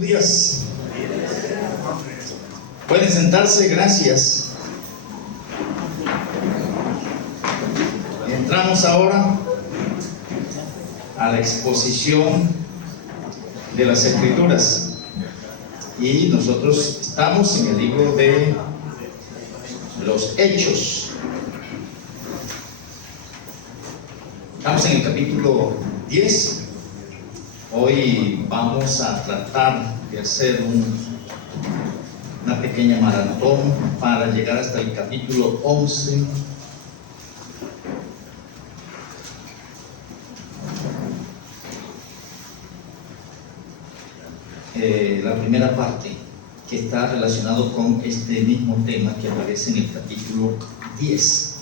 Buenos días. Pueden sentarse, gracias. Entramos ahora a la exposición de las Escrituras y nosotros estamos en el libro de los Hechos. Estamos en el capítulo 10. Hoy vamos a tratar de hacer una pequeña maratón para llegar hasta el capítulo 11. La primera parte que está relacionado con este mismo tema que aparece en el capítulo 10.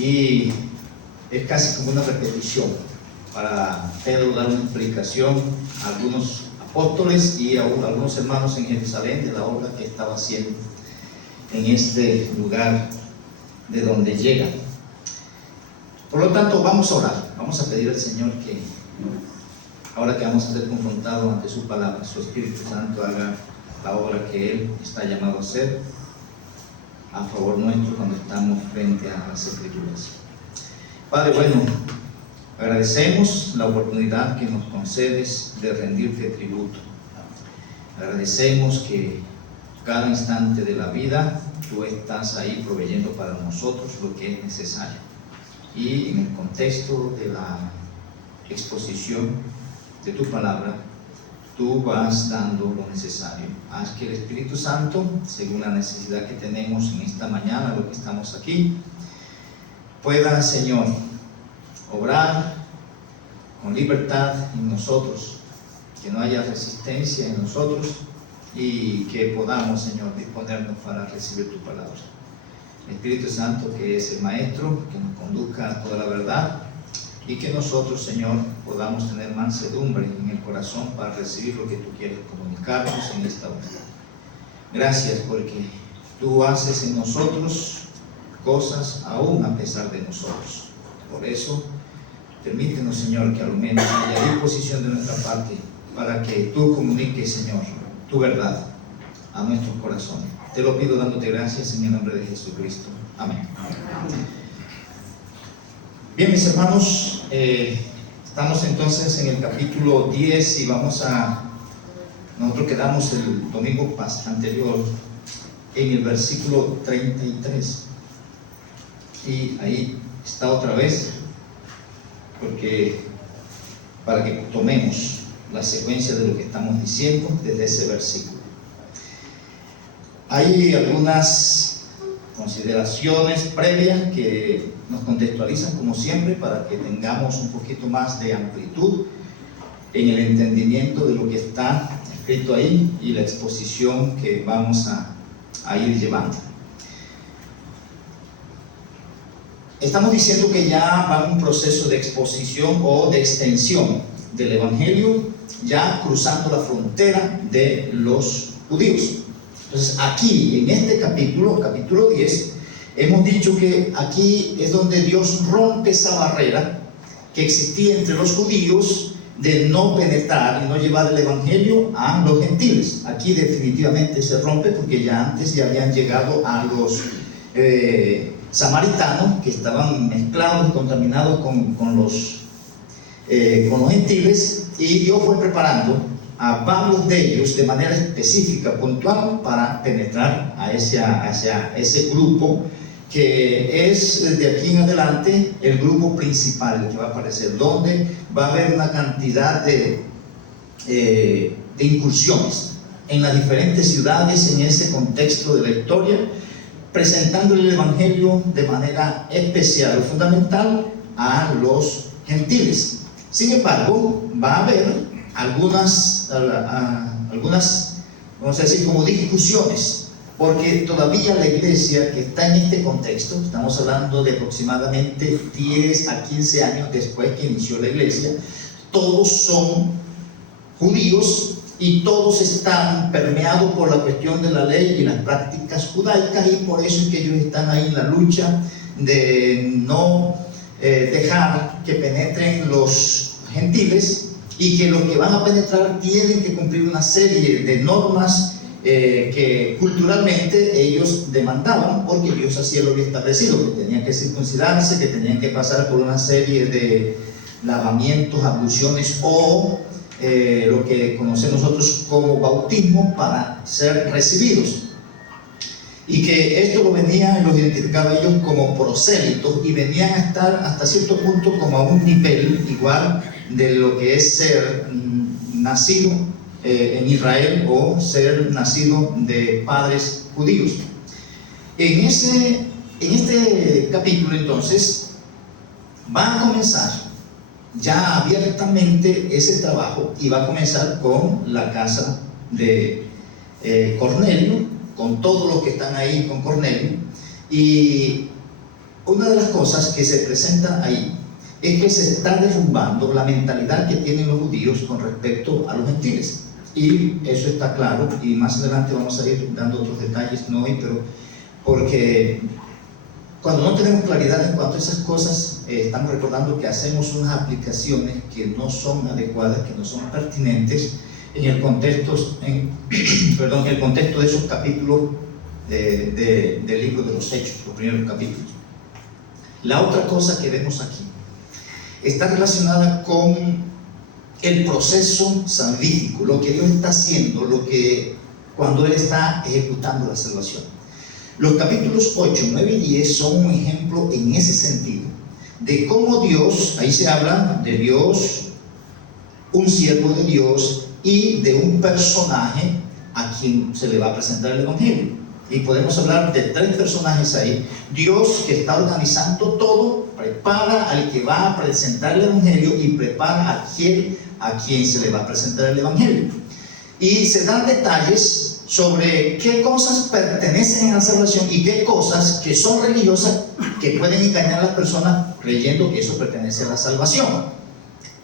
Y es casi como una repetición para Pedro dar una explicación a algunos apóstoles y a algunos hermanos en Jerusalén de la obra que estaba haciendo en este lugar de donde llega. Por lo tanto, vamos a orar, vamos a pedir al Señor que ahora que vamos a ser confrontados ante su palabra, su Espíritu Santo haga la obra que Él está llamado a hacer a favor nuestro cuando estamos frente a las Escrituras. Padre bueno, agradecemos la oportunidad que nos concedes de rendirte tributo. Agradecemos que cada instante de la vida tú estás ahí proveyendo para nosotros lo que es necesario. Y en el contexto de la exposición de tu palabra, tú vas dando lo necesario. Haz que el Espíritu Santo, según la necesidad que tenemos en esta mañana, lo que estamos aquí, pueda, Señor, obrar con libertad en nosotros, que no haya resistencia en nosotros y que podamos, Señor, disponernos para recibir tu palabra. El Espíritu Santo, que es el Maestro, que nos conduzca a toda la verdad y que nosotros, Señor, podamos tener mansedumbre en el corazón para recibir lo que tú quieres comunicarnos en esta hora. Gracias porque tú haces en nosotros cosas aún a pesar de nosotros. Por eso, permítenos, Señor, que al menos haya disposición de nuestra parte para que tú comuniques, Señor, tu verdad a nuestros corazones. Te lo pido dándote gracias en el nombre de Jesucristo. Amén. Bien, mis hermanos, estamos entonces en el capítulo 10 y nosotros quedamos el domingo anterior en el versículo 33. Y ahí está otra vez, porque para que tomemos la secuencia de lo que estamos diciendo desde ese versículo. Hay algunas consideraciones previas que nos contextualizan como siempre para que tengamos un poquito más de amplitud en el entendimiento de lo que está escrito ahí y la exposición que vamos a ir llevando. Estamos diciendo que ya va un proceso de exposición o de extensión del Evangelio, ya cruzando la frontera de los judíos. Entonces aquí, en este capítulo 10, hemos dicho que aquí es donde Dios rompe esa barrera que existía entre los judíos de no penetrar y no llevar el Evangelio a los gentiles. Aquí definitivamente se rompe porque ya antes ya habían llegado a los samaritanos que estaban mezclados y contaminados con los gentiles, y Dios fue preparando a varios de ellos de manera específica, puntual, para penetrar hacia ese grupo que es de aquí en adelante el grupo principal, el que va a aparecer, donde va a haber una cantidad de incursiones en las diferentes ciudades en ese contexto de la historia, presentando el Evangelio de manera especial o fundamental a los gentiles. Sin embargo, va a haber algunas, vamos a decir, como discusiones, porque todavía la iglesia que está en este contexto, estamos hablando de aproximadamente 10 a 15 años después que inició la iglesia, todos son judíos y todos están permeados por la cuestión de la ley y las prácticas judaicas, y por eso es que ellos están ahí en la lucha de no dejar que penetren los gentiles y que los que van a penetrar tienen que cumplir una serie de normas que culturalmente ellos demandaban, porque Dios así lo había establecido, que tenían que circuncidarse, que tenían que pasar por una serie de lavamientos, abluciones o lo que conocemos nosotros como bautismo para ser recibidos. Y que esto los identificaba ellos como prosélitos, y venían a estar hasta cierto punto como a un nivel igual de lo que es ser nacido en Israel o ser nacido de padres judíos. En este capítulo entonces va a comenzar ya abiertamente ese trabajo, y va a comenzar con la casa de Cornelio, con todos los que están ahí con Cornelio. Y una de las cosas que se presenta ahí es que se está derrumbando la mentalidad que tienen los judíos con respecto a los gentiles, y eso está claro, y más adelante vamos a ir dando otros detalles, no hoy, pero porque cuando no tenemos claridad en cuanto a esas cosas, estamos recordando que hacemos unas aplicaciones que no son adecuadas, que no son pertinentes en el contexto, el contexto de esos capítulos del libro de los Hechos, los primeros capítulos. La otra cosa que vemos aquí está relacionada con el proceso salvífico, lo que Dios está haciendo, cuando Él está ejecutando la salvación. Los capítulos 8, 9 y 10 son un ejemplo en ese sentido, de cómo Dios, ahí se habla de Dios, un siervo de Dios y de un personaje a quien se le va a presentar el Evangelio. Y podemos hablar de tres personajes ahí. Dios, que está organizando todo, prepara al que va a presentar el Evangelio y prepara a quien se le va a presentar el Evangelio. Y se dan detalles sobre qué cosas pertenecen a la salvación y qué cosas que son religiosas, que pueden engañar a las personas creyendo que eso pertenece a la salvación.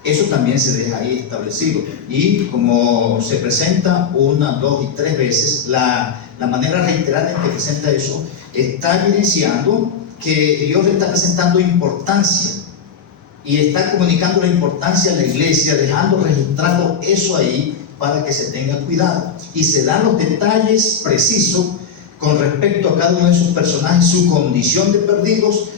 Eso también se deja ahí establecido. Y como se presenta una, dos y tres veces, la manera reiterada en que presenta eso está evidenciando que Dios le está presentando importancia y está comunicando la importancia a la iglesia, dejando registrado eso ahí para que se tenga cuidado. Y se dan los detalles precisos con respecto a cada uno de esos personajes, su condición de perdidos,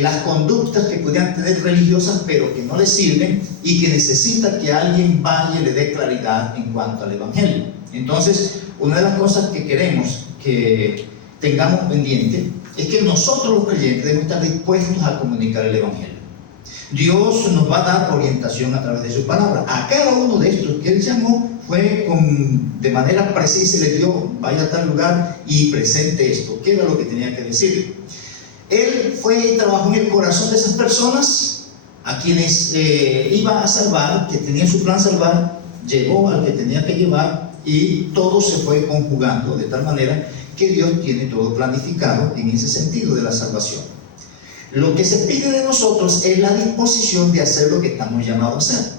las conductas que pudieran tener religiosas pero que no les sirven y que necesita que alguien vaya y le dé claridad en cuanto al Evangelio. Entonces, una de las cosas que queremos que tengamos pendiente es que nosotros los creyentes debemos estar dispuestos a comunicar el Evangelio. Dios nos va a dar orientación a través de su palabra. A cada uno de estos que Él llamó fue de manera precisa y le dio: vaya a tal lugar y presente esto. ¿Qué era lo que tenía que decir? Él fue y trabajó en el corazón de esas personas a quienes iba a salvar, que tenía su plan salvar, llevó al que tenía que llevar, y todo se fue conjugando de tal manera que Dios tiene todo planificado en ese sentido de la salvación. Lo que se pide de nosotros es la disposición de hacer lo que estamos llamados a hacer.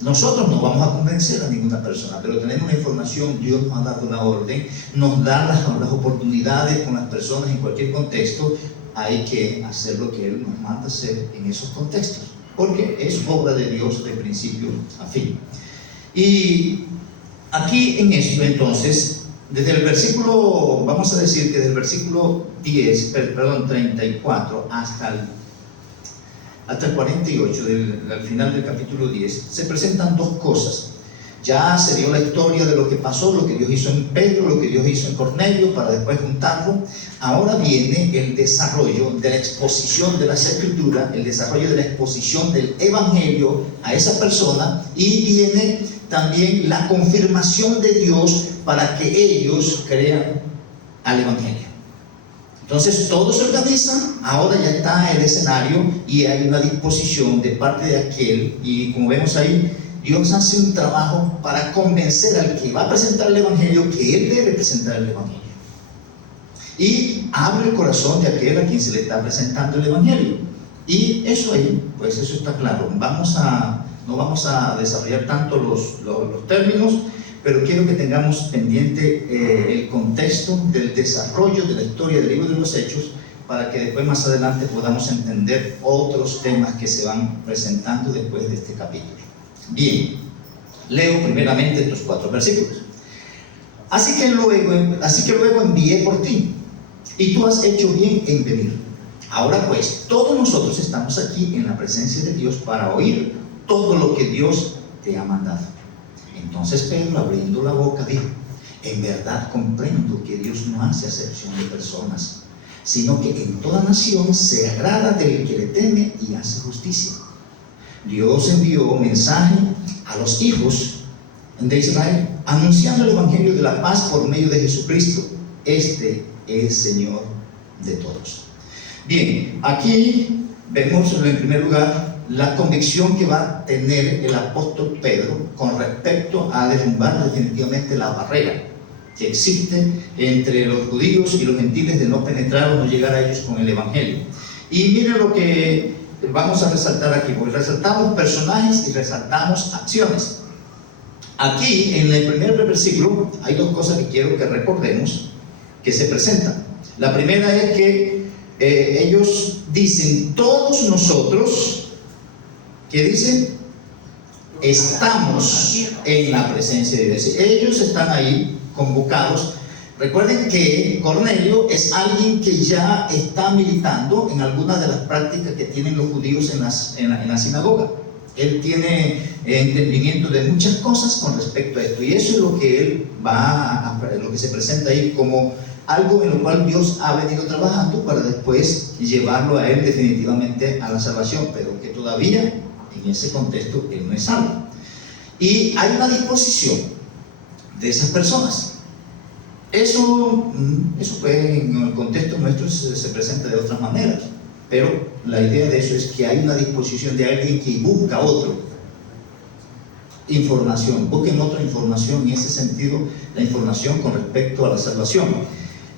Nosotros no vamos a convencer a ninguna persona, pero tenemos una información, Dios nos ha dado una orden, nos da las oportunidades con las personas en cualquier contexto. Hay que hacer lo que Él nos manda hacer en esos contextos, porque es obra de Dios de principio a fin. Y aquí en esto entonces, desde el versículo, vamos a decir que desde el versículo 34 hasta el 48, al final del capítulo 10, se presentan dos cosas. Ya se dio la historia de lo que pasó, lo que Dios hizo en Pedro, lo que Dios hizo en Cornelio, para después juntarlo. Ahora viene el desarrollo de la exposición de las Escrituras, el desarrollo de la exposición del Evangelio a esa persona, y viene también la confirmación de Dios para que ellos crean al Evangelio. Entonces todo se organiza, ahora ya está el escenario y hay una disposición de parte de aquel, y como vemos ahí, Dios hace un trabajo para convencer al que va a presentar el Evangelio que Él debe presentar el Evangelio, y abre el corazón de aquel a quien se le está presentando el Evangelio. Y eso ahí, pues eso está claro. No vamos a desarrollar tanto los términos, pero quiero que tengamos pendiente el contexto del desarrollo de la historia del libro de los Hechos, para que después más adelante podamos entender otros temas que se van presentando después de este capítulo. Bien, leo primeramente estos 4 versículos. Así que luego envié por ti, y tú has hecho bien en venir. Ahora pues, todos nosotros estamos aquí en la presencia de Dios para oír todo lo que Dios te ha mandado. Entonces Pedro, abriendo la boca, dijo: en verdad comprendo que Dios no hace acepción de personas, sino que en toda nación se agrada del que le teme y hace justicia. Dios envió mensaje a los hijos de Israel, anunciando el evangelio de la paz por medio de Jesucristo. Este es Señor de todos. Bien, aquí vemos en primer lugar la convicción que va a tener el apóstol Pedro con respecto a derrumbar definitivamente la barrera que existe entre los judíos y los gentiles de no penetrar o no llegar a ellos con el evangelio. Y miren lo que vamos a resaltar aquí, porque resaltamos personajes y resaltamos acciones. Aquí en el primer versículo hay 2 cosas que quiero que recordemos que se presentan. La primera es que ellos dicen: todos nosotros, ¿qué dicen? Estamos en la presencia de Dios. Ellos están ahí convocados. Recuerden que Cornelio es alguien que ya está militando en algunas de las prácticas que tienen los judíos en la sinagoga. Él tiene entendimiento de muchas cosas con respecto a esto, y eso es lo que él lo que se presenta ahí como algo en lo cual Dios ha venido trabajando para después llevarlo a él definitivamente a la salvación, pero que todavía en ese contexto él no es salvo. Y hay una disposición de esas personas. Eso pues en el contexto nuestro se presenta de otras maneras, pero la idea de eso es que hay una disposición de alguien que busca busquen otra información, en ese sentido la información con respecto a la salvación.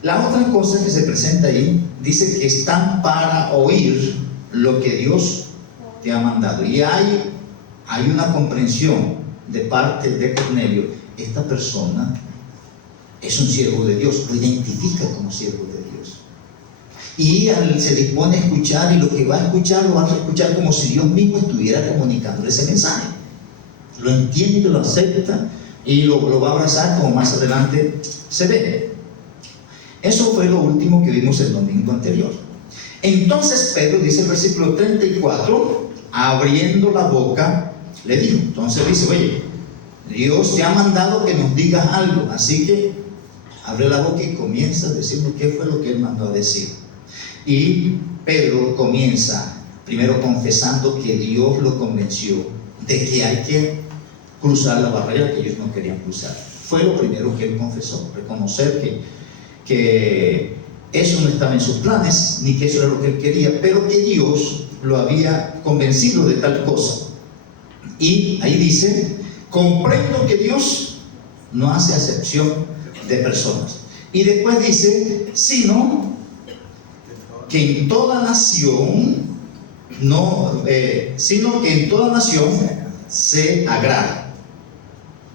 La otra cosa que se presenta ahí dice que están para oír lo que Dios te ha mandado, y hay una comprensión de parte de Cornelio: esta persona es un siervo de Dios, lo identifica como siervo de Dios, y se dispone a escuchar, y lo que va a escuchar lo va a escuchar como si Dios mismo estuviera comunicando ese mensaje. Lo entiende, lo acepta y lo va a abrazar, como más adelante se ve. Eso fue lo último que vimos el domingo anterior. Entonces Pedro, dice el versículo 34, abriendo la boca, le dijo. Entonces dice: oye, Dios te ha mandado que nos digas algo, así que abre la boca y comienza a decirnos qué fue lo que él mandó a decir. Y Pedro comienza primero confesando que Dios lo convenció de que hay que cruzar la barrera que ellos no querían cruzar. Fue lo primero que él confesó: reconocer que eso no estaba en sus planes, ni que eso era lo que él quería, pero que Dios lo había convencido de tal cosa. Y ahí dice: comprendo que Dios no hace acepción de personas. Y después dice: sino que en toda nación se agrada.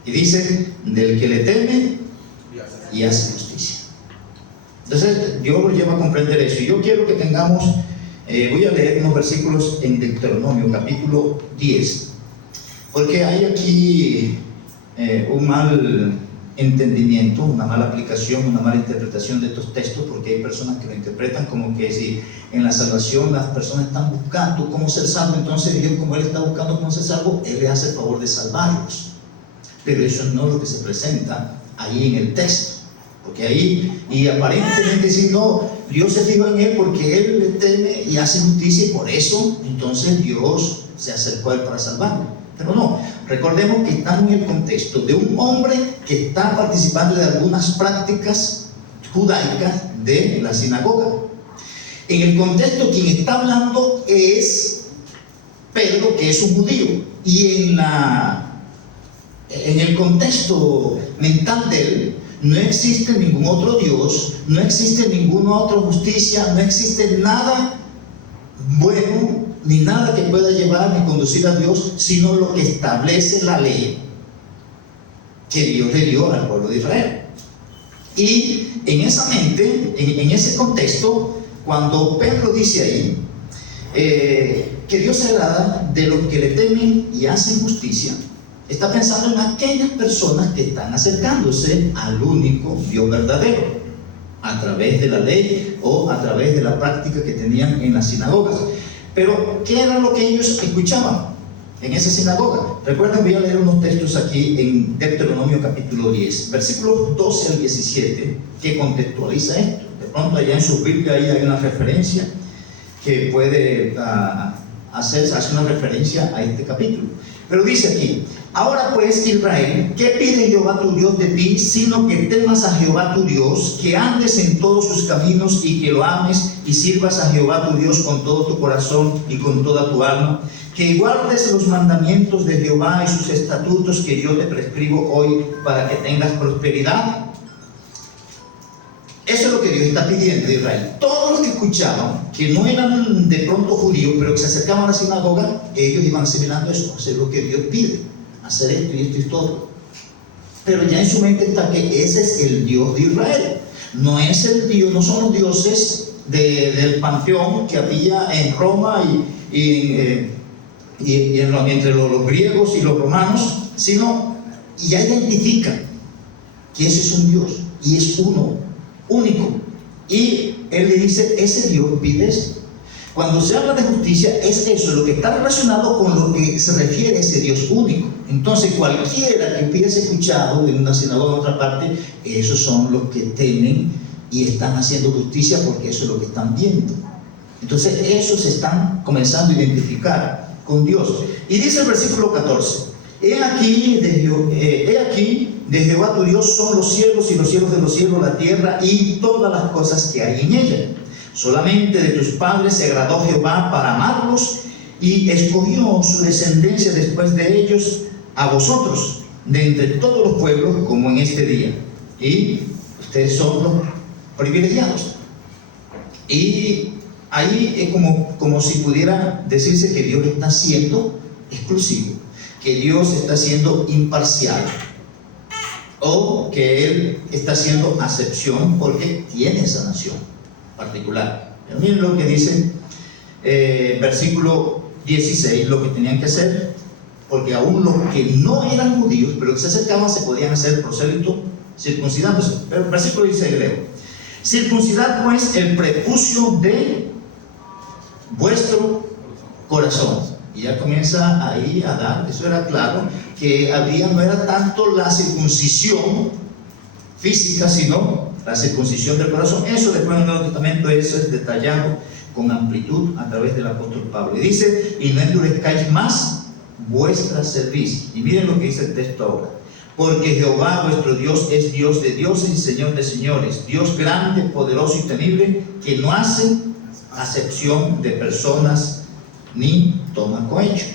Y dice: del que le teme y hace justicia. Entonces Dios lo lleva a comprender eso. Y yo quiero que tengamos, voy a leer unos versículos en Deuteronomio capítulo 10, porque hay aquí un mal entendimiento, una mala aplicación, una mala interpretación de estos textos, porque hay personas que lo interpretan como que si en la salvación las personas están buscando cómo ser salvos, entonces Dios, como Él está buscando cómo ser salvo, Él le hace el favor de salvarlos. Pero eso no es lo que se presenta ahí en el texto, porque ahí, y aparentemente dicen: no, Dios se fijó en él porque él le teme y hace justicia, y por eso entonces Dios se acercó a él para salvarlo. Pero no, recordemos que estamos en el contexto de un hombre que está participando de algunas prácticas judaicas de la sinagoga. En el contexto, quien está hablando es Pedro, que es un judío, y en el contexto mental de él no existe ningún otro Dios, no existe ninguna otra justicia, no existe nada bueno ni nada que pueda llevar ni conducir a Dios, sino lo que establece la ley que Dios le dio al pueblo de Israel. Y en esa mente, en ese contexto, cuando Pedro dice ahí, que Dios se agrada de los que le temen y hacen justicia, está pensando en aquellas personas que están acercándose al único Dios verdadero, a través de la ley o a través de la práctica que tenían en las sinagogas. Pero, ¿qué era lo que ellos escuchaban en esa sinagoga? Recuerden, voy a leer unos textos aquí en Deuteronomio capítulo 10, versículos 12 al 17, que contextualiza esto. De pronto allá en su Biblia ahí hay una referencia que puede hace una referencia a este capítulo. Pero dice aquí: ahora pues, Israel, ¿qué pide Jehová tu Dios de ti, sino que temas a Jehová tu Dios, que andes en todos sus caminos y que lo ames y sirvas a Jehová tu Dios con todo tu corazón y con toda tu alma, que guardes los mandamientos de Jehová y sus estatutos que yo te prescribo hoy para que tengas prosperidad? Eso es lo que Dios está pidiendo de Israel. Todos los que escuchaban, que no eran de pronto judíos, pero que se acercaban a la sinagoga, ellos iban asimilando eso, hacer lo que Dios pide, hacer esto y esto y todo. Pero ya en su mente está que ese es el Dios de Israel. No es el Dios, no son los dioses del panteón que había en Roma y entre los griegos y los romanos, sino ya identifican que ese es un Dios y es uno, único. Y él le dice: ese Dios pide esto. Cuando se habla de justicia, es eso, lo que está relacionado con lo que se refiere a ese Dios único. Entonces, cualquiera que hubiese escuchado en una sinagoga en otra parte, esos son los que temen y están haciendo justicia, porque eso es lo que están viendo. Entonces, esos se están comenzando a identificar con Dios. Y dice el versículo 14: He aquí de Jehová tu Dios son los cielos y los cielos de los cielos, la tierra y todas las cosas que hay en ella. Solamente de tus padres se agradó Jehová para amarlos, y escogió su descendencia después de ellos a vosotros, de entre todos los pueblos, como en este día. Y ustedes son los privilegiados. Y ahí es como si pudiera decirse que Dios está siendo exclusivo, que Dios está siendo imparcial, o que Él está haciendo acepción porque tiene esa nación particular. Pero miren lo que dice versículo 16, lo que tenían que hacer, porque aún los que no eran judíos, pero que se acercaban, se podían hacer prosélitos circuncidándose. Pero versículo 16 leo: circuncidad pues el prepucio de vuestro corazón. Y ya comienza ahí a dar, eso era claro, que no era tanto la circuncisión física, sino la circuncisión del corazón. Eso después en el Nuevo Testamento, eso es detallado con amplitud a través del apóstol Pablo. Y dice: y no endurezcáis más vuestra cerviz. Y miren lo que dice el texto ahora: porque Jehová vuestro Dios es Dios de dioses y Señor de señores, Dios grande, poderoso y temible, que no hace acepción de personas ni toma cohecho.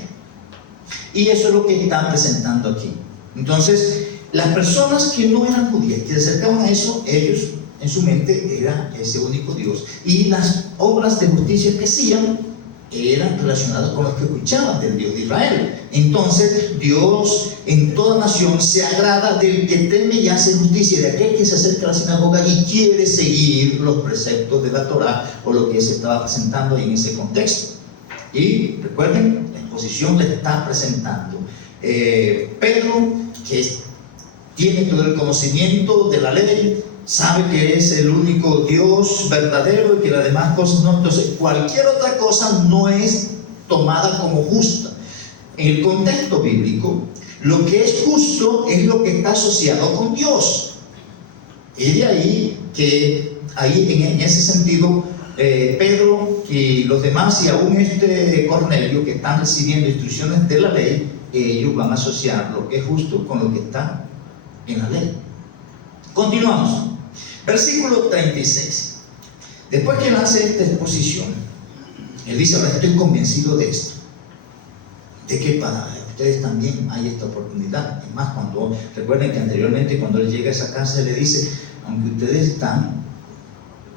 Y eso es lo que están presentando aquí. Entonces, las personas que no eran judías, que se acercaban a eso, ellos en su mente era ese único Dios, y las obras de justicia que hacían eran relacionadas con los que escuchaban del Dios de Israel. Entonces, Dios en toda nación se agrada del que teme y hace justicia, de aquel que se acerca a la sinagoga y quiere seguir los preceptos de la Torá, o lo que se estaba presentando en ese contexto. Y recuerden, la exposición le está presentando Pedro, que tiene todo el conocimiento de la ley, sabe que es el único Dios verdadero y que las demás cosas no. Entonces, cualquier otra cosa no es tomada como justa. En el contexto bíblico, lo que es justo es lo que está asociado con Dios. Y de ahí que, en ese sentido, Pedro y los demás, y aún Cornelio, que están recibiendo instrucciones de la ley, ellos van a asociar lo que es justo con lo que está en la ley. Continuamos. Versículo 36. Después que él hace esta exposición, él dice: ahora estoy convencido de esto, de que para ustedes también hay esta oportunidad. Es más, recuerden que anteriormente, cuando él llega a esa casa, le dice: aunque ustedes están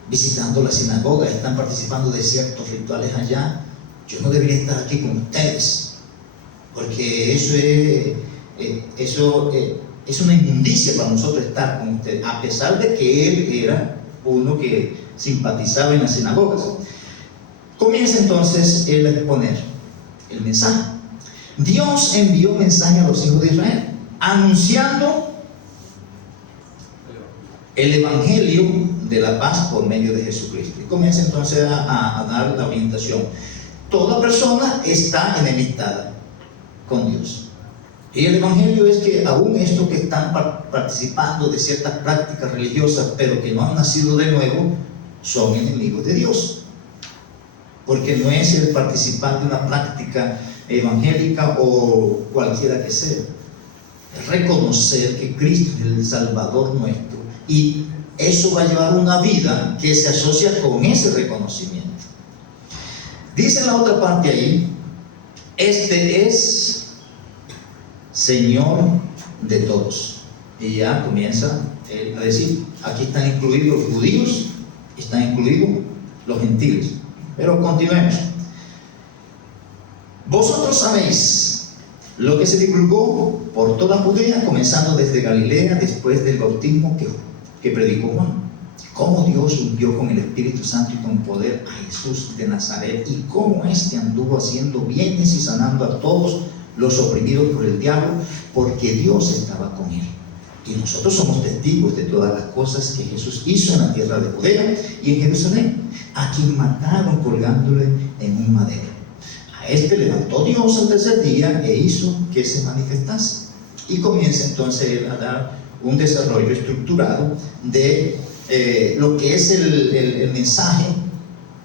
visitando la sinagoga, están participando de ciertos rituales allá, yo no debería estar aquí con ustedes, porque eso es una inmundicia para nosotros estar con ustedes, a pesar de que él era uno que simpatizaba en las sinagogas. Comienza entonces él a exponer el mensaje. Dios envió mensaje a los hijos de Israel, anunciando el evangelio de la paz por medio de Jesucristo. Y comienza entonces a dar la orientación. Toda persona está enemistada con Dios. Y el evangelio es que aún estos que están participando de ciertas prácticas religiosas, pero que no han nacido de nuevo, son enemigos de Dios. Porque no es el participar de una práctica evangélica o cualquiera que sea. Es reconocer que Cristo es el Salvador nuestro, y eso va a llevar una vida que se asocia con ese reconocimiento. Dice la otra parte ahí: este es Señor de todos. Y ya comienza él a decir, aquí están incluidos los judíos, están incluidos los gentiles. Pero continuemos. Vosotros sabéis lo que se divulgó por toda Judea, comenzando desde Galilea, después del bautismo que predicó Juan, cómo Dios ungió con el Espíritu Santo y con poder a Jesús de Nazaret, y cómo éste anduvo haciendo bienes y sanando a todos los oprimidos por el diablo, porque Dios estaba con él. Y nosotros somos testigos de todas las cosas que Jesús hizo en la tierra de Judea y en Jerusalén, a quien mataron colgándole en un madero. A este levantó Dios al tercer día e hizo que se manifestase. Y comienza entonces él a dar un desarrollo estructurado de lo que es el mensaje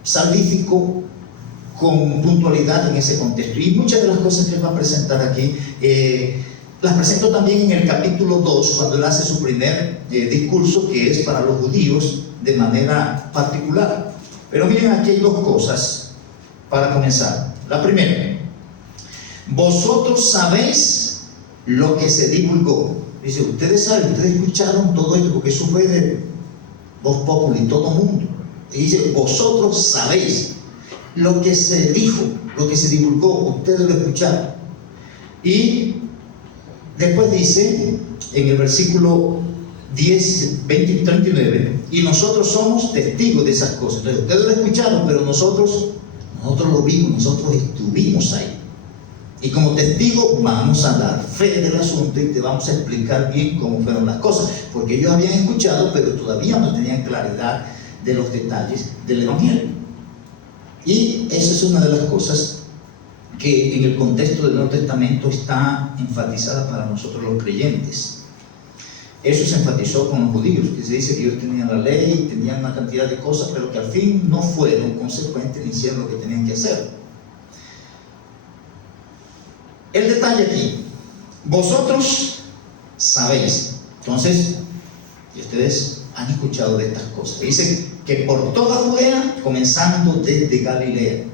salvífico, con puntualidad en ese contexto. Y muchas de las cosas que él va a presentar aquí las presentó también en el capítulo 2, cuando él hace su primer discurso, que es para los judíos de manera particular. Pero miren, aquí hay dos cosas para comenzar. La primera: vosotros sabéis lo que se divulgó. Dice, ustedes saben, ustedes escucharon todo esto, porque eso fue de voz populi, todo mundo. Y dice, vosotros sabéis lo que se dijo, lo que se divulgó, ustedes lo escucharon. Y después dice en el versículo 10, 20 y 39, y nosotros somos testigos de esas cosas. Entonces, ustedes lo escucharon, pero nosotros lo vimos, nosotros estuvimos ahí. Y como testigo vamos a dar fe del asunto y te vamos a explicar bien cómo fueron las cosas, porque ellos habían escuchado, pero todavía no tenían claridad de los detalles del evangelio. Y esa es una de las cosas que en el contexto del Nuevo Testamento está enfatizada para nosotros los creyentes. Eso se enfatizó con los judíos, que se dice que ellos tenían la ley, tenían una cantidad de cosas, pero que al fin no fueron consecuentes ni hicieron lo que tenían que hacer. El detalle aquí: vosotros sabéis. Entonces, y ustedes han escuchado de estas cosas. Dice que por toda Judea, comenzando desde Galilea.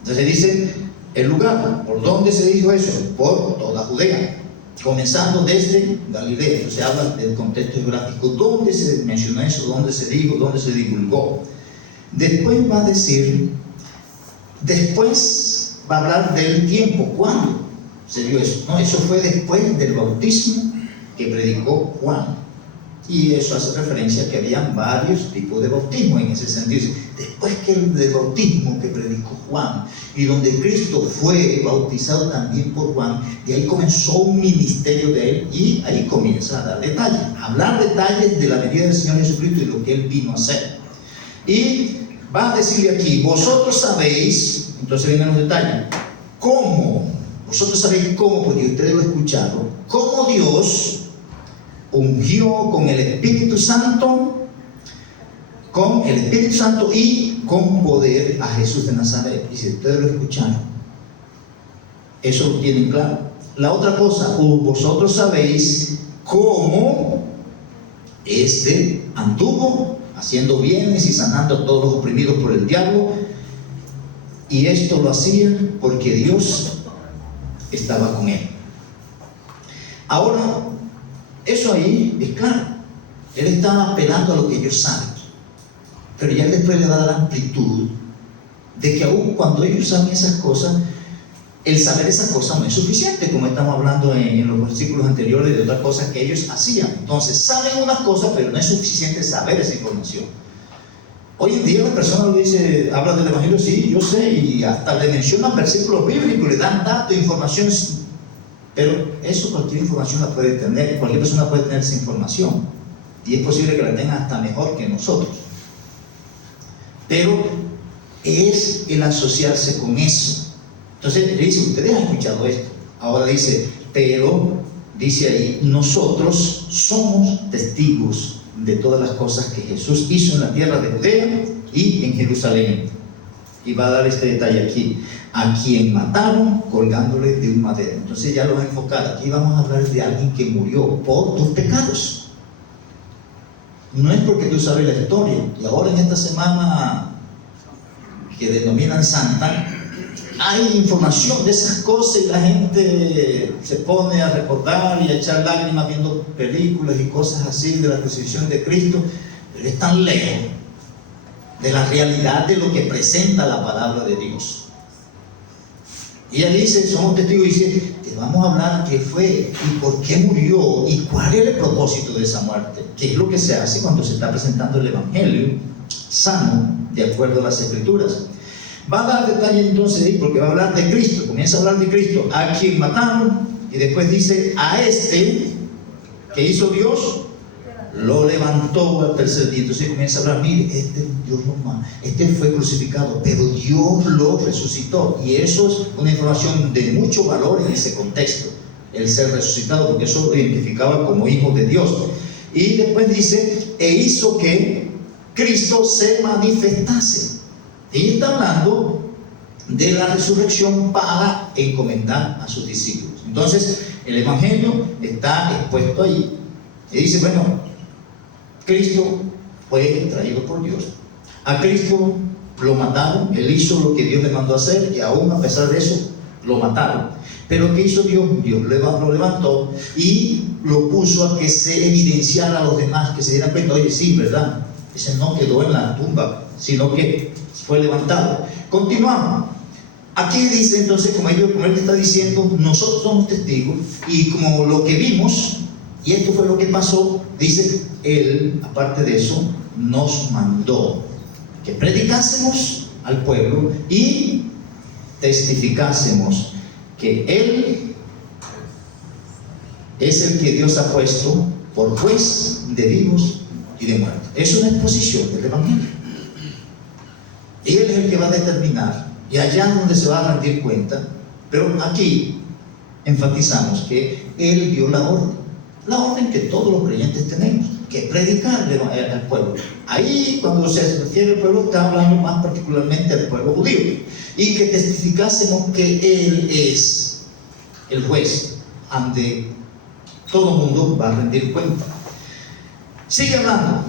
Entonces dice el lugar, ¿por dónde se dijo eso? Por toda Judea, comenzando desde Galilea. Entonces habla del contexto geográfico, dónde se mencionó eso, dónde se dijo, dónde se divulgó. Después va a decir, después va a hablar del tiempo, ¿cuándo se dio eso? No, eso fue después del bautismo que predicó Juan. Y eso hace referencia a que habían varios tipos de bautismo en ese sentido. Después que el del bautismo que predicó Juan, y donde Cristo fue bautizado también por Juan, y ahí comenzó un ministerio de él, y ahí comienza a dar detalles, a hablar detalles de la venida del Señor Jesucristo y lo que él vino a hacer. Y va a decirle aquí, vosotros sabéis, entonces vienen los detalles, cómo, vosotros sabéis cómo, porque ustedes lo escucharon, cómo Dios ungió con el Espíritu Santo y con poder a Jesús de Nazaret. Y si ustedes lo escucharon, eso lo tienen claro. La otra cosa, vosotros sabéis cómo este anduvo haciendo bienes y sanando a todos los oprimidos por el diablo, y esto lo hacía porque Dios estaba con él. Ahora, eso ahí es claro. Él está apelando a lo que ellos saben, pero ya después le da la amplitud de que aún cuando ellos saben esas cosas, el saber esas cosas no es suficiente, como estamos hablando en los versículos anteriores de otras cosas que ellos hacían. Entonces saben unas cosas, pero no es suficiente saber esa información. Hoy en día la persona lo dice, habla del Evangelio, sí, yo sé, y hasta le mencionan versículos bíblicos, le dan datos, información, pero eso cualquier información la puede tener, cualquier persona puede tener esa información, y es posible que la tenga hasta mejor que nosotros. Pero es el asociarse con eso. Entonces le dice, ustedes han escuchado esto. Ahora dice, pero dice ahí, nosotros somos testigos de todas las cosas que Jesús hizo en la tierra de Judea y en Jerusalén. Y va a dar este detalle aquí: a quien mataron colgándole de un madero. Entonces ya lo va a enfocar. Aquí vamos a hablar de alguien que murió por tus pecados. No es porque tú sabes la historia. Y ahora en esta semana que denominan Santa, hay información de esas cosas y la gente se pone a recordar y a echar lágrimas viendo películas y cosas así de la crucifixión de Cristo, pero es tan lejos de la realidad de lo que presenta la palabra de Dios. Y ella dice, somos testigos, y dice, te vamos a hablar qué fue y por qué murió y cuál es el propósito de esa muerte, qué es lo que se hace cuando se está presentando el Evangelio sano de acuerdo a las Escrituras. Va a dar detalle entonces, porque va a hablar de Cristo, comienza a hablar de Cristo, a quien mataron, y después dice, a este que hizo Dios, lo levantó al tercer día. Entonces comienza a hablar, mire, Dios lo mata, este fue crucificado, pero Dios lo resucitó, y eso es una información de mucho valor en ese contexto, el ser resucitado, porque eso lo identificaba como hijo de Dios. Y después dice, e hizo que Cristo se manifestase. Y está hablando de la resurrección para encomendar a sus discípulos. Entonces, el Evangelio está expuesto ahí. Y dice, bueno, Cristo fue traído por Dios. A Cristo lo mataron, Él hizo lo que Dios le mandó a hacer, y aún a pesar de eso, lo mataron. Pero ¿qué hizo Dios? Dios lo levantó y lo puso a que se evidenciara a los demás, que se dieran cuenta, oye, sí, ¿verdad? Ese no quedó en la tumba, sino que fue levantado. Continuamos. Aquí dice entonces, como él está diciendo, nosotros somos testigos, y como lo que vimos, y esto fue lo que pasó, dice, Él, aparte de eso, nos mandó que predicásemos al pueblo y testificásemos que Él es el que Dios ha puesto por juez de vivos y de muertos. Es una exposición del Evangelio. Él es el que va a determinar, y allá es donde se va a rendir cuenta, pero aquí enfatizamos que Él dio la orden que todos los creyentes tenemos, que predicarle al pueblo. Ahí, cuando se refiere al pueblo, está hablando más particularmente al pueblo judío, y que testificásemos que Él es el juez, ante todo el mundo va a rendir cuenta. Sigue hablando,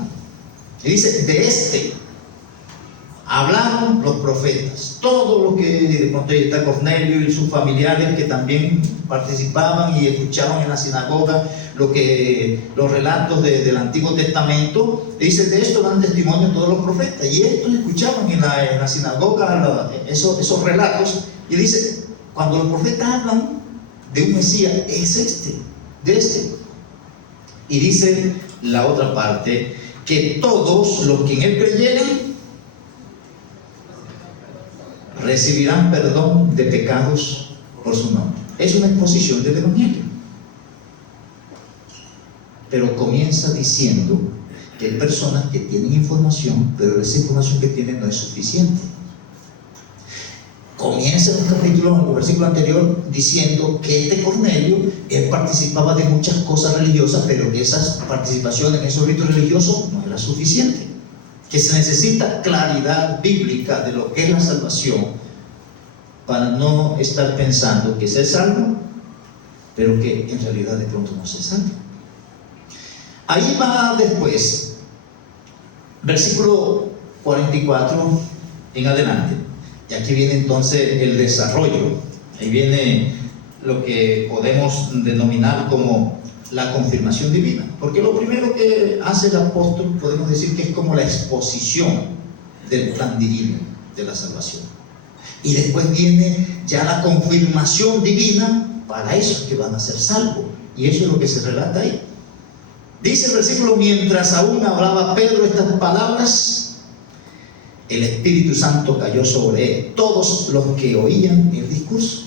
y dice, de este hablaron los profetas, todo lo que de pronto está Cornelio y sus familiares que también participaban y escuchaban en la sinagoga los relatos del Antiguo Testamento. Dice, de esto dan testimonio todos los profetas, y estos escuchaban en la sinagoga esos relatos, y dice, cuando los profetas hablan de un Mesías, es de este. Y dice la otra parte, que todos los que en él creyeran recibirán perdón de pecados por su nombre. Es una exposición del Evangelio, pero comienza diciendo que hay personas que tienen información, pero esa información que tienen no es suficiente. Comienza en el versículo anterior diciendo que Cornelio, él participaba de muchas cosas religiosas, pero que esas participaciones en esos ritos religiosos no era suficiente, que se necesita claridad bíblica de lo que es la salvación, para no estar pensando que se es salvo, pero que en realidad de pronto no se salva. Ahí va después, versículo 44 en adelante, y aquí viene entonces el desarrollo. Ahí viene lo que podemos denominar como la confirmación divina, porque lo primero que hace el apóstol, podemos decir que es como la exposición del plan divino de la salvación, y después viene ya la confirmación divina para esos que van a ser salvos, y eso es lo que se relata ahí. Dice el versículo, mientras aún hablaba Pedro estas palabras, el Espíritu Santo cayó sobre él, todos los que oían el discurso.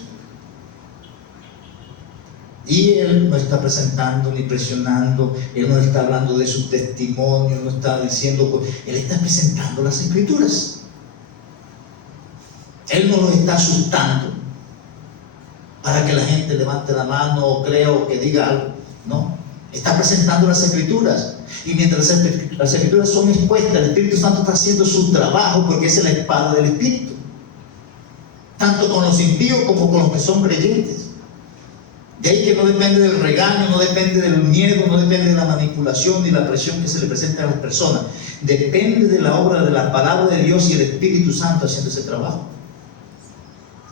Y él no está presentando ni presionando, él no está hablando de su testimonio, no está diciendo, él está presentando las Escrituras. Él no lo está asustando para que la gente levante la mano o crea o que diga algo. No, está presentando las Escrituras. Y mientras las Escrituras son expuestas, el Espíritu Santo está haciendo su trabajo, porque esa es la espada del Espíritu, tanto con los impíos como con los que son creyentes. De ahí que no depende del regaño, no depende del miedo, no depende de la manipulación ni la presión que se le presenta a las personas. Depende de la obra de la palabra de Dios y el Espíritu Santo haciendo ese trabajo.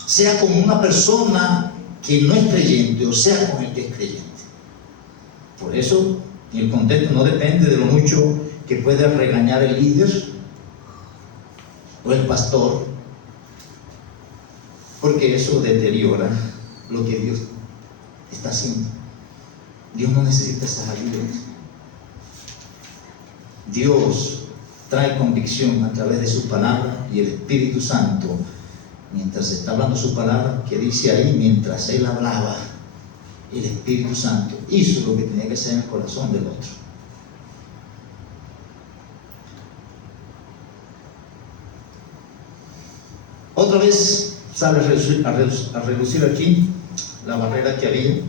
Sea con una persona que no es creyente o sea con el que es creyente. Por eso, el contexto no depende de lo mucho que pueda regañar el líder o el pastor, porque eso deteriora lo que Dios está haciendo. Dios no necesita esas ayudas. Dios trae convicción a través de su palabra, y el Espíritu Santo, mientras está hablando su palabra, que dice ahí, mientras él hablaba, el Espíritu Santo hizo lo que tenía que hacer en el corazón del otro. Otra vez sale a relucir aquí la barrera que había.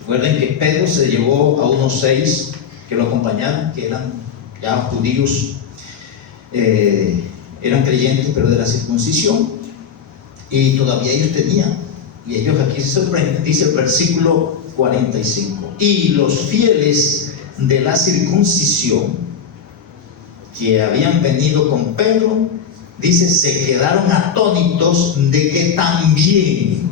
Recuerden que Pedro se llevó a unos 6 que lo acompañaban, que eran ya judíos, eran creyentes, pero de la circuncisión, y todavía ellos tenían, y ellos aquí se sorprenden, dice el versículo 45, y los fieles de la circuncisión que habían venido con Pedro, dice, se quedaron atónitos de que también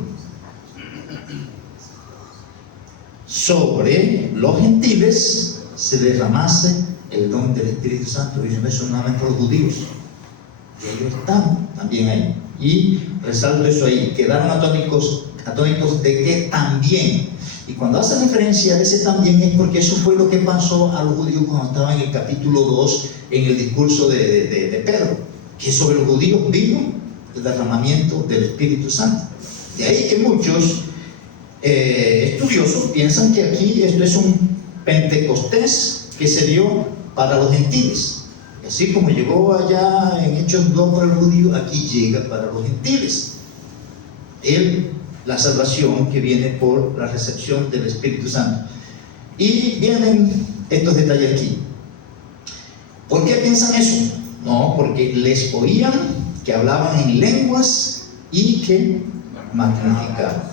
sobre los gentiles se derramase el don del Espíritu Santo. Y eso no es por los judíos, y ellos están también ahí, y resalto eso ahí, quedaron atónitos de que también. Y cuando hace referencia a ese también, es porque eso fue lo que pasó a los judíos cuando estaban en el capítulo 2, en el discurso de Pedro, que sobre los judíos vino el derramamiento del Espíritu Santo. De ahí que muchos estudiosos piensan que aquí esto es un Pentecostés que se dio para los gentiles. Así como llegó allá en Hechos 2 para el judío, aquí llega para los gentiles la salvación que viene por la recepción del Espíritu Santo. Y vienen estos detalles aquí. ¿Por qué piensan eso? No, porque les oían que hablaban en lenguas y que magnificaban.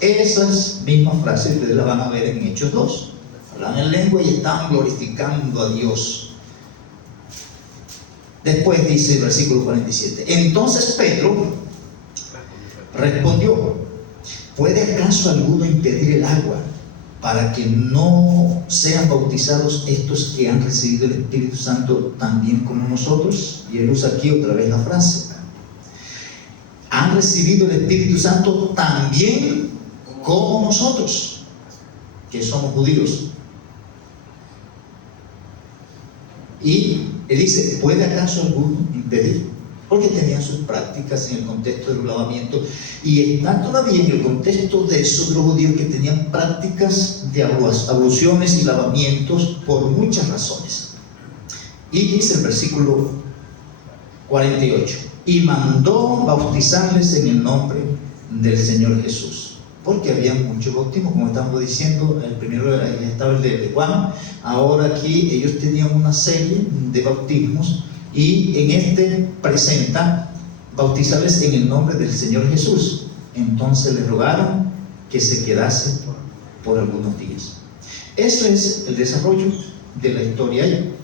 Esas mismas frases ustedes las van a ver en Hechos 2. Hablan en lengua y están glorificando a Dios. Después dice el versículo 47, entonces Pedro respondió, ¿puede acaso alguno impedir el agua para que no sean bautizados estos que han recibido el Espíritu Santo también como nosotros? Y él usa aquí otra vez la frase, han recibido el Espíritu Santo también como nosotros, que somos judíos. Y él dice, ¿puede acaso alguno impedir? Porque tenían sus prácticas en el contexto del lavamiento, y está todavía en el contexto de esos judíos que tenían prácticas de abluciones y lavamientos por muchas razones. Y dice el versículo 48, y mandó bautizarles en el nombre del Señor Jesús. Porque había muchos bautismos, como estamos diciendo, el primero estaba el de Juan, ahora aquí ellos tenían una serie de bautismos, y en este presenta bautizarles en el nombre del Señor Jesús. Entonces le rogaron que se quedase por algunos días. Eso es el desarrollo de la historia ahí.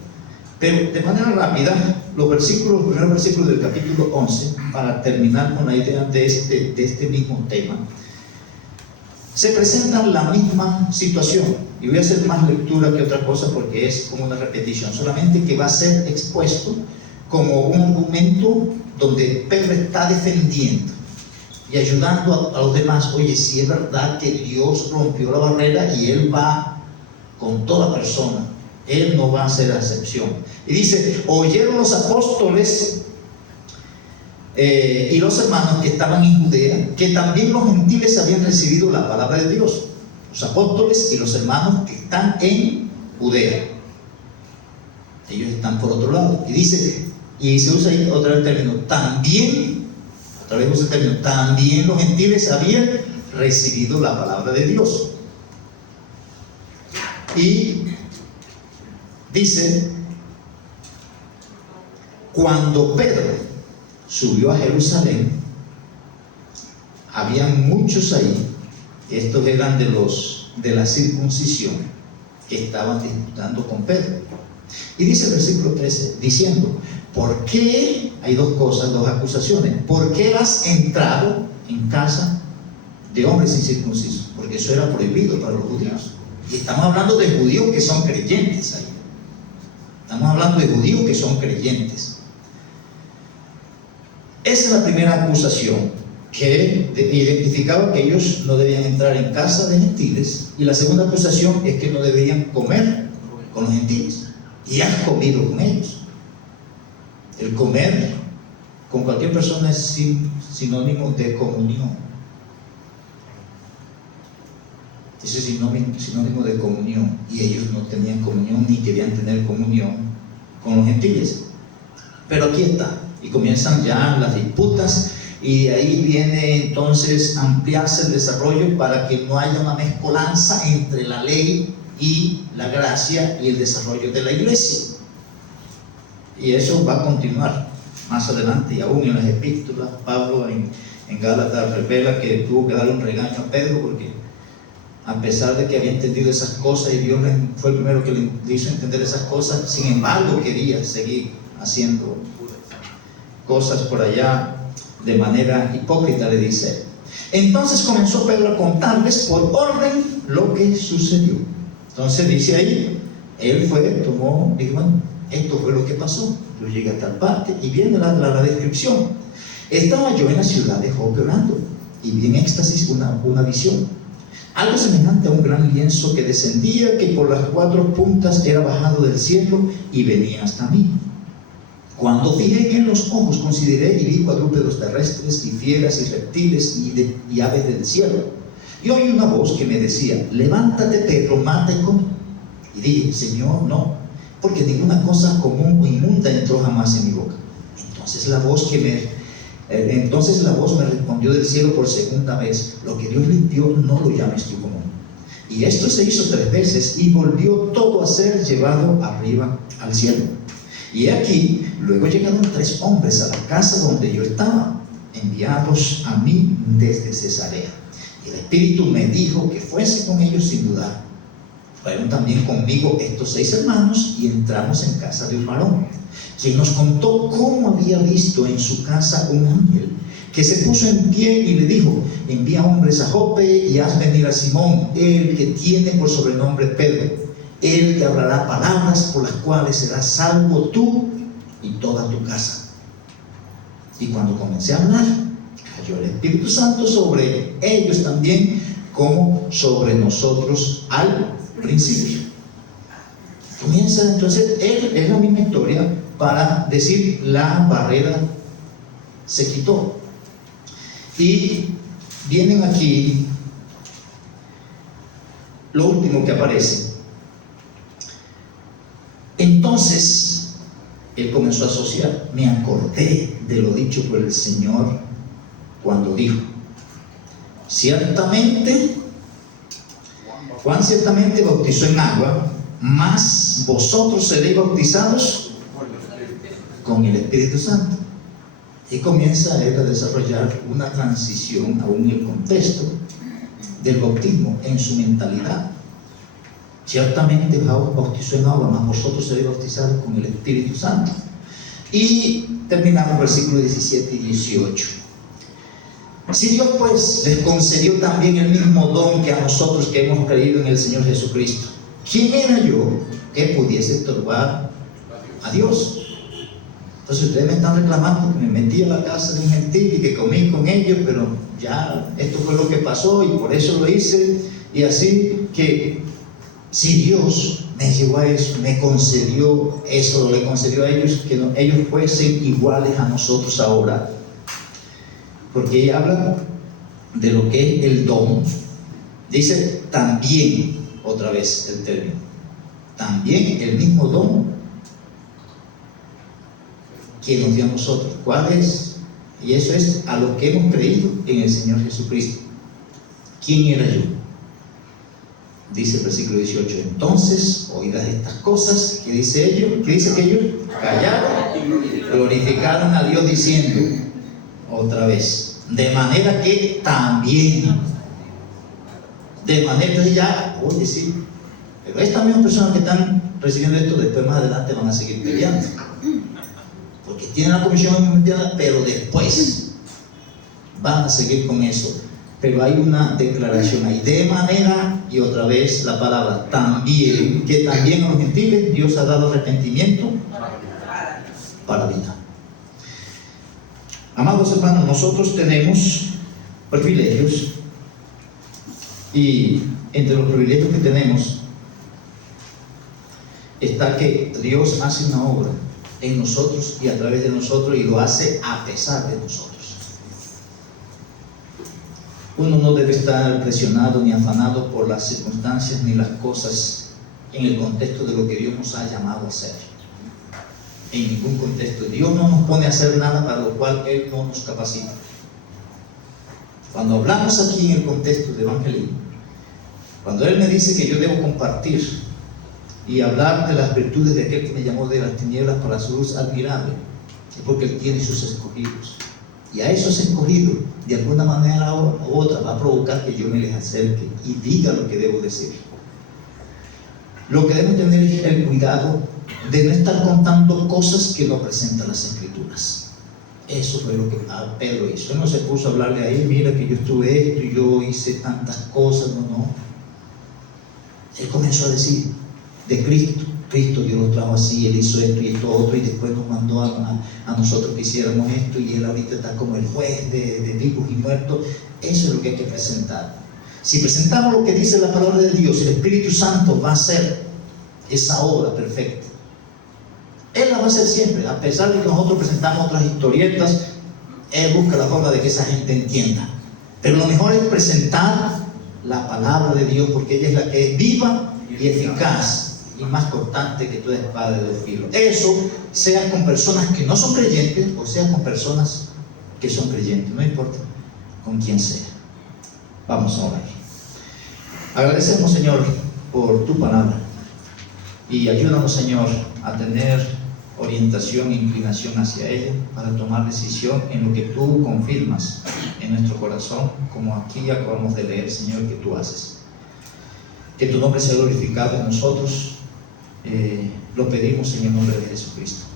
Pero de manera rápida, los primeros versículos del capítulo 11, para terminar con la idea de este mismo tema, se presenta la misma situación, y voy a hacer más lectura que otra cosa porque es como una repetición, solamente que va a ser expuesto como un argumento donde Pedro está defendiendo y ayudando a los demás. Oye, si es verdad que Dios rompió la barrera y Él va con toda persona, Él no va a hacer excepción. Y dice, oyeron los apóstoles y los hermanos que estaban en Judea, que también los gentiles habían recibido la palabra de Dios, los apóstoles y los hermanos que están en Judea. Ellos están por otro lado. Y dice, y se usa ahí otra vez el término, también, otra vez usa el término, también los gentiles habían recibido la palabra de Dios. Y dice, cuando Pedro subió a Jerusalén, habían muchos ahí, estos eran de la circuncisión, que estaban disputando con Pedro. Y dice el versículo 13, diciendo, ¿por qué? Hay dos cosas, dos acusaciones. ¿Por qué has entrado en casa de hombres incircuncisos? Porque eso era prohibido para los judíos. Y estamos hablando de judíos que son creyentes ahí. Estamos hablando de judíos que son creyentes. Esa es la primera acusación, que identificaba que ellos no debían entrar en casa de gentiles. Y la segunda acusación es que no deberían comer con los gentiles. Y has comido con ellos. El comer con cualquier persona es sinónimo de comunión. Eso es sinónimo de comunión. Y ellos no tenían comunión ni querían tener comunión con los gentiles. Pero aquí está. Y comienzan ya las disputas. Y de ahí viene entonces ampliarse el desarrollo para que no haya una mezcolanza entre la ley y la gracia y el desarrollo de la iglesia. Y eso va a continuar más adelante, y aún en las epístolas. Pablo en Gálatas revela que tuvo que darle un regaño a Pedro, porque a pesar de que había entendido esas cosas y Dios fue el primero que le hizo entender esas cosas, sin embargo quería seguir haciendo cosas por allá de manera hipócrita, le dice. Entonces comenzó Pedro a contarles por orden lo que sucedió. Entonces dice ahí, él fue, tomó, dijo, bueno, esto fue lo que pasó. Yo llegué a tal parte y viene la descripción. Estaba yo en la ciudad de Jope orando y vi en éxtasis una visión. Algo semejante a un gran lienzo que descendía, que por las cuatro puntas era bajado del cielo y venía hasta mí. Cuando fijé en los ojos, consideré y vi cuadrúpedos terrestres y fieras y reptiles y aves del cielo. Y oí una voz que me decía, levántate Pedro, mata y come. Y dije, Señor, no, porque ninguna cosa común o inmunda entró jamás en mi boca. Entonces la voz me respondió del cielo por segunda vez, lo que Dios limpió no lo llames tú común. Y esto se hizo 3 veces y volvió todo a ser llevado arriba al cielo. Y aquí, luego llegaron 3 hombres a la casa donde yo estaba, enviados a mí desde Cesarea. Y el Espíritu me dijo que fuese con ellos sin dudar. Fueron también conmigo estos 6 hermanos y entramos en casa de un varón, quien nos contó cómo había visto en su casa un ángel, que se puso en pie y le dijo, envía hombres a Jope y haz venir a Simón, el que tiene por sobrenombre Pedro. Él te hablará palabras por las cuales serás salvo tú y toda tu casa. Y cuando comencé a hablar, cayó el Espíritu Santo sobre ellos también, como sobre nosotros al principio. Comienza entonces, es la misma historia para decir la barrera se quitó. Y vienen aquí lo último que aparece. Entonces él comenzó a asociar, me acordé de lo dicho por el Señor cuando dijo, Juan ciertamente bautizó en agua, mas vosotros seréis bautizados con el Espíritu Santo. Y comienza él a desarrollar una transición aún en el contexto del bautismo, en su mentalidad. Ciertamente bautizó en agua, mas vosotros seréis bautizados con el Espíritu Santo. Y terminamos versículos 17 y 18. Si Dios pues les concedió también el mismo don que a nosotros que hemos creído en el Señor Jesucristo, ¿quién era yo que pudiese estorbar a Dios? Entonces ustedes me están reclamando que me metí a la casa de un gentil y que comí con ellos, pero ya esto fue lo que pasó y por eso lo hice. Y así que si Dios me llevó a eso, me concedió eso, le concedió a ellos que ellos fuesen iguales a nosotros ahora, porque ella habla de lo que es el don. Dice también, otra vez el término, también el mismo don que nos dio a nosotros. ¿Cuál es? Y eso es a los que hemos creído en el Señor Jesucristo. ¿Quién era yo? Dice el versículo 18: entonces, oídas estas cosas, ¿qué dice ellos? ¿Qué dice que ellos? Callaron, glorificaron a Dios diciendo, otra vez, de manera que también, de manera que ya, oye, sí, pero estas mismas personas que están recibiendo esto, después más adelante van a seguir peleando, porque tienen la comisión, pero después van a seguir con eso. Pero hay una declaración ahí, de manera, y otra vez la palabra también, que también a los gentiles Dios ha dado arrepentimiento para vida. Amados hermanos, nosotros tenemos privilegios, y entre los privilegios que tenemos está que Dios hace una obra en nosotros y a través de nosotros, y lo hace a pesar de nosotros. Uno no debe estar presionado ni afanado por las circunstancias ni las cosas en el contexto de lo que Dios nos ha llamado a hacer. En ningún contexto. Dios no nos pone a hacer nada para lo cual Él no nos capacita. Cuando hablamos aquí en el contexto de evangelismo, cuando Él me dice que yo debo compartir y hablar de las virtudes de aquel que me llamó de las tinieblas para su luz admirable, es porque Él tiene sus escogidos. Y a esos escogidos, de alguna manera u otra, va a provocar que yo me les acerque y diga lo que debo decir. Lo que debemos tener es el cuidado de no estar contando cosas que no presentan las Escrituras. Eso fue lo que Pedro hizo. Él no se puso a hablarle a él, mira que yo estuve esto y yo hice tantas cosas, no. Él comenzó a decir de Cristo. Cristo Dios lo trajo así, Él hizo esto y esto otro, y después nos mandó a nosotros que hiciéramos esto, y Él ahorita está como el juez de vivos y muertos. Eso es lo que hay que presentar. Si presentamos lo que dice la palabra de Dios, el Espíritu Santo va a hacer esa obra perfecta. Él la va a hacer siempre, a pesar de que nosotros presentamos otras historietas. Él busca la forma de que esa gente entienda. Pero lo mejor es presentar la palabra de Dios, porque ella es la que es viva y eficaz y más cortante que toda espada de dos filos. Eso, sea con personas que no son creyentes o sea con personas que son creyentes, no importa con quién sea. Vamos a orar. Agradecemos, Señor, por tu palabra, y ayúdanos, Señor, a tener orientación e inclinación hacia ella para tomar decisión en lo que tú confirmas en nuestro corazón, como aquí acabamos de leer, Señor, que tú haces. Que tu nombre sea glorificado en nosotros. Lo pedimos en el nombre de Jesucristo.